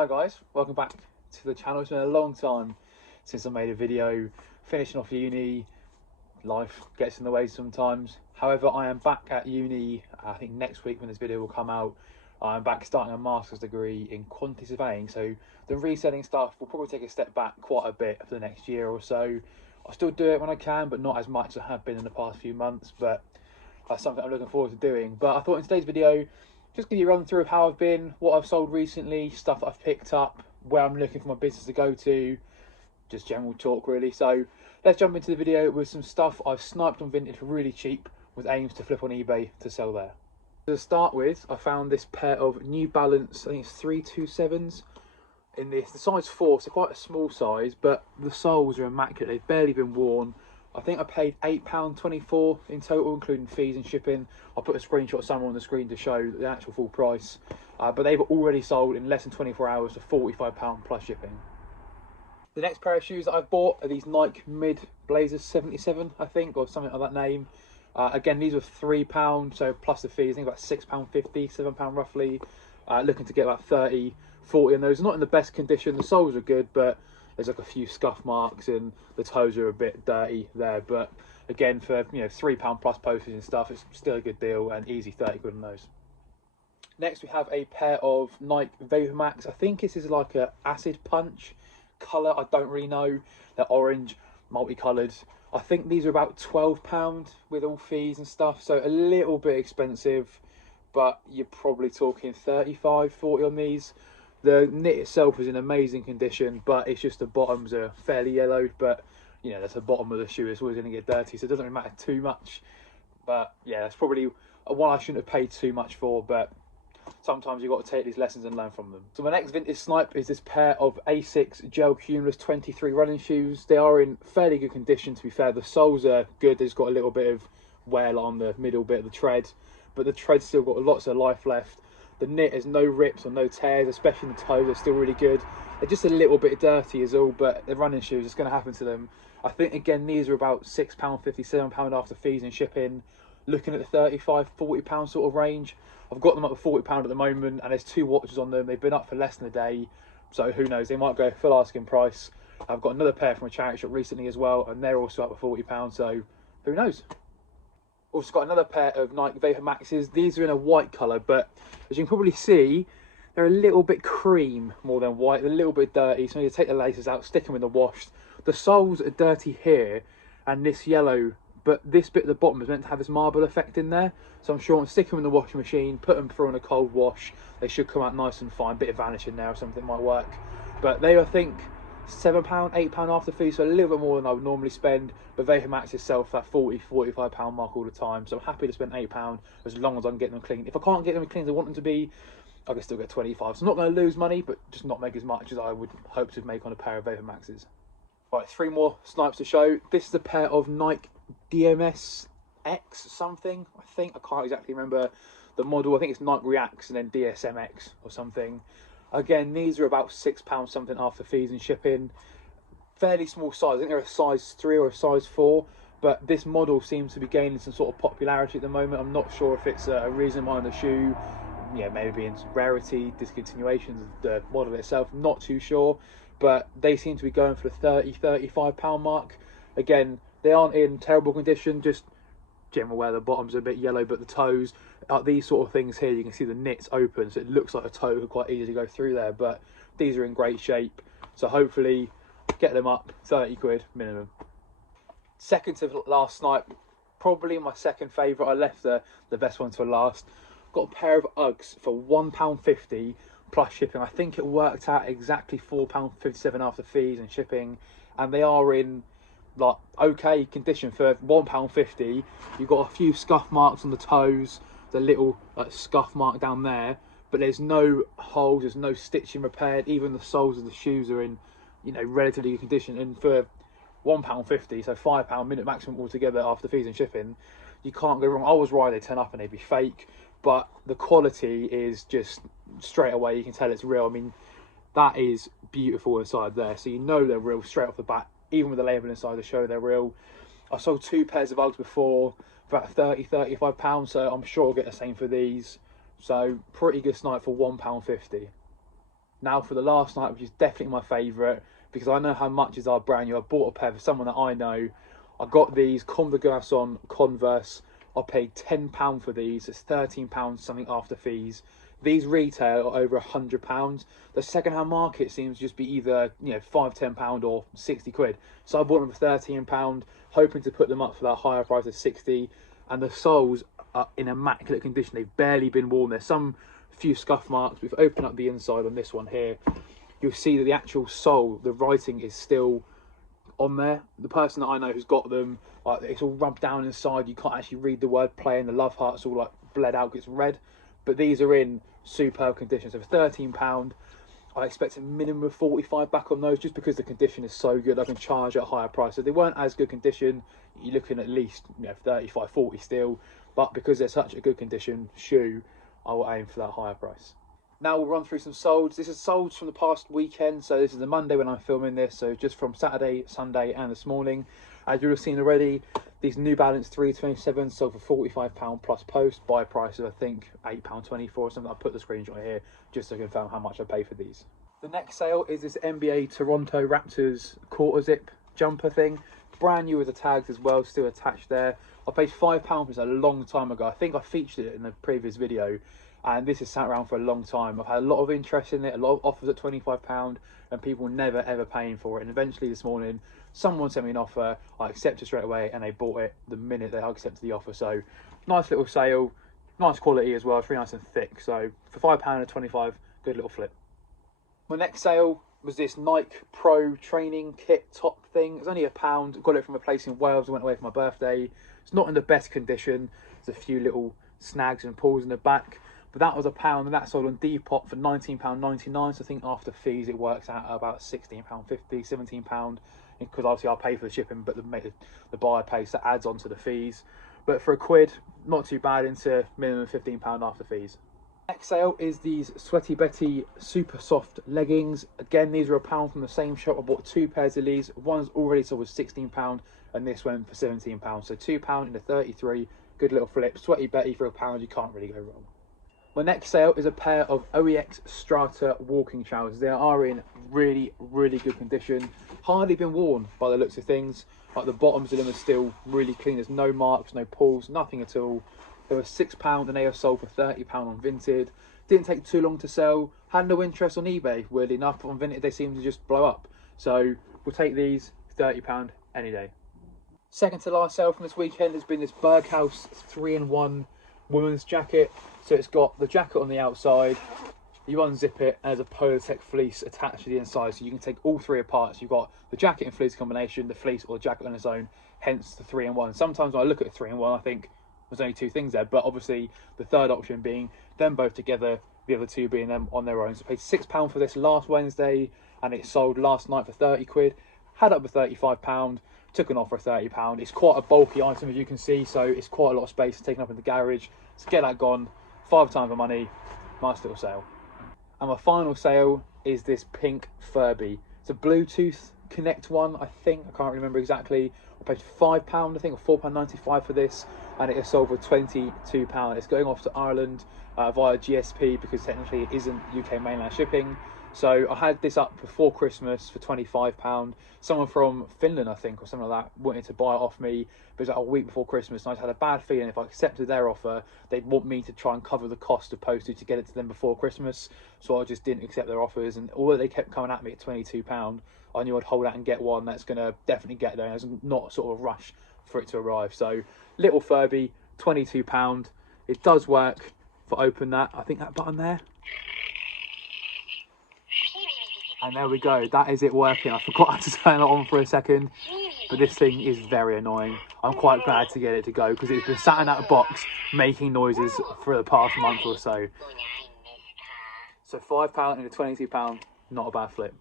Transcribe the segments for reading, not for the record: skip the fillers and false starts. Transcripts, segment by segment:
Hi guys, welcome back to the channel. It's been a long time since I made a video. Finishing off uni, life gets in the way sometimes. However, I am back at uni, I think next week when this video will come out. I'm back starting a master's degree in quantity surveying, so the reselling stuff will probably take a step back quite a bit for the next year or so. I'll still do it when I can, but not as much as I have been in the past few months, but that's something I'm looking forward to doing. But I thought in today's video, just give you a run through of how I've been, what I've sold recently, stuff that I've picked up, where I'm looking for my business to go to, just general talk really. So let's jump into the video with some stuff I've sniped on Vinted for really cheap with aims to flip on eBay to sell there. To start with, I found this pair of New Balance, I think it's 327s in the size 4, so quite a small size, but the soles are immaculate, they've barely been worn. I think I paid £8.24 in total, including fees and shipping. I'll put a screenshot somewhere on the screen to show the actual full price. But they've already sold in less than 24 hours for £45 plus shipping. The next pair of shoes that I've bought are these Nike Mid Blazers 77, I think, or something like that name. Again, these were £3, so plus the fees, I think about £6.50, £7 roughly. Looking to get about 30, 40 on those. Not in the best condition, the soles are good, but there's like a few scuff marks and the toes are a bit dirty there. But again, for £3 plus postage and stuff, it's still a good deal and easy 30 quid on those. Next we have a pair of Nike Vapor Max. I think this is like a acid punch colour, I don't really know. They're orange, multicoloured. I think these are about £12 with all fees and stuff, so a little bit expensive, but you're probably talking 35, 40 on these. The knit itself is in amazing condition, but it's just the bottoms are fairly yellowed. But that's the bottom of the shoe, it's always going to get dirty, so it doesn't really matter too much. But yeah, that's probably one I shouldn't have paid too much for, but sometimes you've got to take these lessons and learn from them. So my next vintage snipe is this pair of Asics Gel Cumulus 23 running shoes. They are in fairly good condition, to be fair. The soles are good, they've just got a little bit of wear on the middle bit of the tread, but the tread's still got lots of life left. The knit has no rips or no tears, especially in the toes, they're still really good. They're just a little bit dirty is all, but they're running shoes, it's going to happen to them. I think, again, these are about £6.50, £7 after fees and shipping. Looking at the £35, £40 sort of range. I've got them up for £40 at the moment, and there's 2 watches on them. They've been up for less than a day, so who knows, they might go full asking price. I've got another pair from a charity shop recently as well, and they're also up for £40, so who knows. Also got another pair of Nike Vapor Maxes. These are in a white colour, but as you can probably see, they're a little bit cream more than white. They're a little bit dirty, so you need to take the laces out, stick them in the wash. The soles are dirty here, and this yellow, but this bit at the bottom is meant to have this marble effect in there. So I'm sure I'll stick them in the washing machine, put them through in a cold wash. They should come out nice and fine. Bit of varnish in there or something might work. But they, I think, £7, £8 after fees, so a little bit more than I would normally spend. But Vapor Max itself that £40, £45 mark all the time, so I'm happy to spend £8 as long as I can get them clean. If I can't get them clean as I want them to be, I can still get 25. So I'm not going to lose money, but just not make as much as I would hope to make on a pair of Vapor Maxes. Right, 3 more snipes to show. This is a pair of Nike DMS X something, I think. I can't exactly remember the model. I think it's Nike Reacts and then DSMX or something. Again, these are about £6 something after fees and shipping. Fairly small size, I think they're a size 3 or a size 4, but this model seems to be gaining some sort of popularity at the moment. I'm not sure if it's a reason behind the shoe, maybe in rarity, discontinuations of the model itself, not too sure, but they seem to be going for the £30, £35 mark. Again, they aren't in terrible condition, just general wear. The bottoms are a bit yellow, but the toes, these sort of things here, you can see the knit's open, so it looks like a toe could quite easily go through there, but these are in great shape, so hopefully get them up 30 quid minimum. Second to last snipe, probably my second favourite. I left the best one to last. Got a pair of Uggs for £1.50 plus shipping. I think it worked out exactly £4.57 after fees and shipping, and they are in like okay condition for £1.50. You've got a few scuff marks on the toes, the little scuff mark down there, but there's no holes, there's no stitching repaired. Even the soles of the shoes are in relatively good condition, and for £1.50, so £5 minute maximum altogether after fees and shipping, you can't go wrong. I was right, they turn up and they'd be fake, but the quality is just straight away, you can tell it's real. I mean, that is beautiful inside there, so they're real straight off the bat. Even with the label inside the show, they're real. I sold 2 pairs of Uggs before for about £30, £35, so I'm sure I'll get the same for these. So pretty good snipe for £1.50. Now for the last night, which is definitely my favourite, because I know how much is our brand new. I bought a pair for someone that I know. I got these Comme des Garçons Converse. I paid £10 for these. It's £13 something after fees. These retail at over £100. The second-hand market seems to just be either, you know, £5, £10 or 60 quid. So I bought them for £13, hoping to put them up for that higher price of 60. And the soles are in immaculate condition. They've barely been worn. There's some few scuff marks. We've opened up the inside on this one here. You'll see that the actual sole, the writing is still on there. The person that I know who's got them, it's all rubbed down inside. You can't actually read the word play, and the love heart's all like bled out, it's red. But these are in superb condition. So for £13, I expect a minimum of 45 back on those, just because the condition is so good. I can charge at a higher price. So they weren't as good condition, you're looking at least, you know, 35, 40 still. But because they're such a good condition shoe, I will aim for that higher price. Now we'll run through some solds. This is solds from the past weekend, so this is the Monday when I'm filming this, so just from Saturday, Sunday and this morning. As you'll have seen already, these New Balance 327 sold for £45 plus post, buy price of I think £8.24 or something. I'll put the screenshot here just to confirm how much I pay for these. The next sale is this NBA Toronto Raptors quarter zip jumper thing. Brand new with the tags as well, still attached there. I paid £5 for this a long time ago. I think I featured it in the previous video. And this has sat around for a long time. I've had a lot of interest in it, a lot of offers at £25, and people never ever paying for it. And eventually this morning, someone sent me an offer. I accepted straight away, and they bought it the minute they accepted the offer. So nice little sale, nice quality as well. It's really nice and thick. So for £5 and 25, good little flip. My next sale was this Nike Pro training kit top thing. It's only £1. Got it from a place in Wales. I went away for my birthday. It's not in the best condition. There's a few little snags and pulls in the back. But that was £1, and that sold on Depop for £19.99. So I think after fees it works out at about £16.50, £17. Because obviously I pay for the shipping, but the buyer pays, so that adds on to the fees. But for £1, not too bad, into minimum £15 after fees. Next sale is these Sweaty Betty super soft leggings. Again, these are £1 from the same shop. I bought 2 pairs of these. One's already sold for £16, and this went for £17. So £2 into 33. Good little flip. Sweaty Betty for £1, you can't really go wrong. My next sale is a pair of OEX Strata walking trousers. They are in really, really good condition. Hardly been worn by the looks of things. Like the bottoms of them are still really clean. There's no marks, no pulls, nothing at all. They were £6 and they are sold for £30 on Vinted. Didn't take too long to sell. Had no interest on eBay, weirdly enough. On Vinted they seem to just blow up. So we'll take these, £30 any day. Second to last sale from this weekend has been this Berghaus 3-in-1 women's jacket. So it's got the jacket on the outside, you unzip it, and there's a Polartec fleece attached to the inside, so you can take all three apart. So you've got the jacket and fleece combination, the fleece or the jacket on its own, hence the 3-in-1. Sometimes when I look at a 3-in-1, I think there's only 2 things there, but obviously the third option being them both together, the other 2 being them on their own. So I paid £6 for this last Wednesday, and it sold last night for 30 quid. Had up to £35, took an offer of £30. It's quite a bulky item, as you can see, so it's quite a lot of space taken up in the garage. So get that gone, 5 times the money, nice little sale. And my final sale is this pink Furby. It's a Bluetooth Connect one, I think, I can't remember exactly. I paid £5, I think, or £4.95 for this, and it is sold for £22. It's going off to Ireland via GSP, because technically it isn't UK mainland shipping. So I had this up before Christmas for £25. Someone from Finland, I think, or something like that, wanted to buy it off me. But it was like a week before Christmas, and I just had a bad feeling if I accepted their offer, they'd want me to try and cover the cost of postage to get it to them before Christmas. So I just didn't accept their offers, and although they kept coming at me at £22, I knew I'd hold out and get one that's going to definitely get there. There's not sort of a rush for it to arrive. So little Furby, £22. It does work. If I open that, I think that button there. And there we go, that is it working. I forgot to turn it on for a second, but this thing is very annoying. I'm quite glad to get it to go, because it's been sat in that box making noises for the past month or so. So £5 into £22, not a bad flip.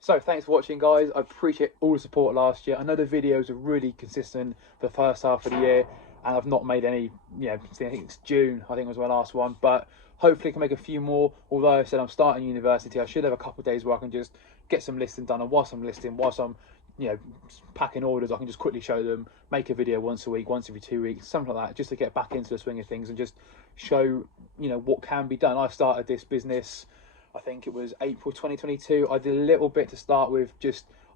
So thanks for watching, guys. I appreciate all the support last year. I know the videos are really consistent for the first half of the year, and I've not made any, I think it's June, I think was my last one, but hopefully I can make a few more. Although I said I'm starting university, I should have a couple of days where I can just get some listing done, and whilst I'm listing, whilst I'm you know, packing orders, I can just quickly show them, make a video once a week, once every 2 weeks, something like that, just to get back into the swing of things and just show, you know, what can be done. I started this business, I think it was April 2022. I did a little bit to start with.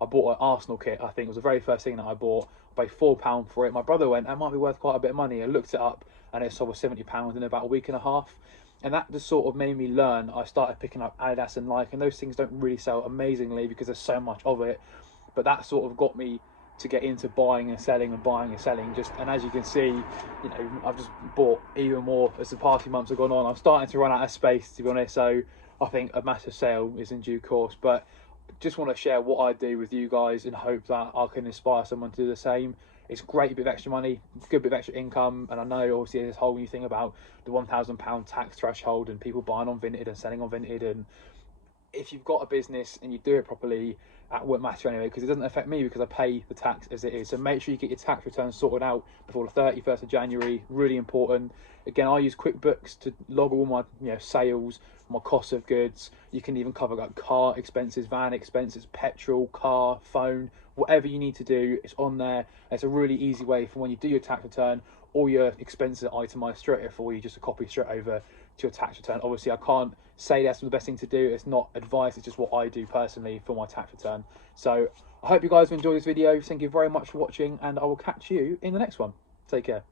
I bought an Arsenal kit. I think it was the very first thing that I bought. I paid £4 for it. My brother went, that might be worth quite a bit of money. I looked it up and it sold for £70 in about a week and a half. And that just sort of made me learn. I started picking up Adidas and Nike, and those things don't really sell amazingly because there's so much of it. But that sort of got me to get into buying and selling and buying and selling. And as you can see, you know, I've just bought even more as the party months have gone on. I'm starting to run out of space, to be honest. So I think a massive sale is in due course. But just want to share what I do with you guys and hope that I can inspire someone to do the same. It's great, a bit of extra money, good bit of extra income, and I know obviously there's this whole new thing about the £1,000 tax threshold and people buying on Vinted and selling on Vinted. And if you've got a business and you do it properly, that won't matter anyway, because it doesn't affect me because I pay the tax as it is. So make sure you get your tax returns sorted out before the 31st of January. Really important. Again, I use QuickBooks to log all my, you know, sales, my cost of goods. You can even cover like car expenses, van expenses, petrol, car, phone, whatever you need to do. It's on there. It's a really easy way for when you do your tax return, all your expenses are itemised straight over for you, just a copy straight over to your tax return. Obviously, I can't say that's the best thing to do. It's not advice, it's just what I do personally for my tax return. So I hope you guys have enjoyed this video. Thank you very much for watching, and I will catch you in the next one. Take care.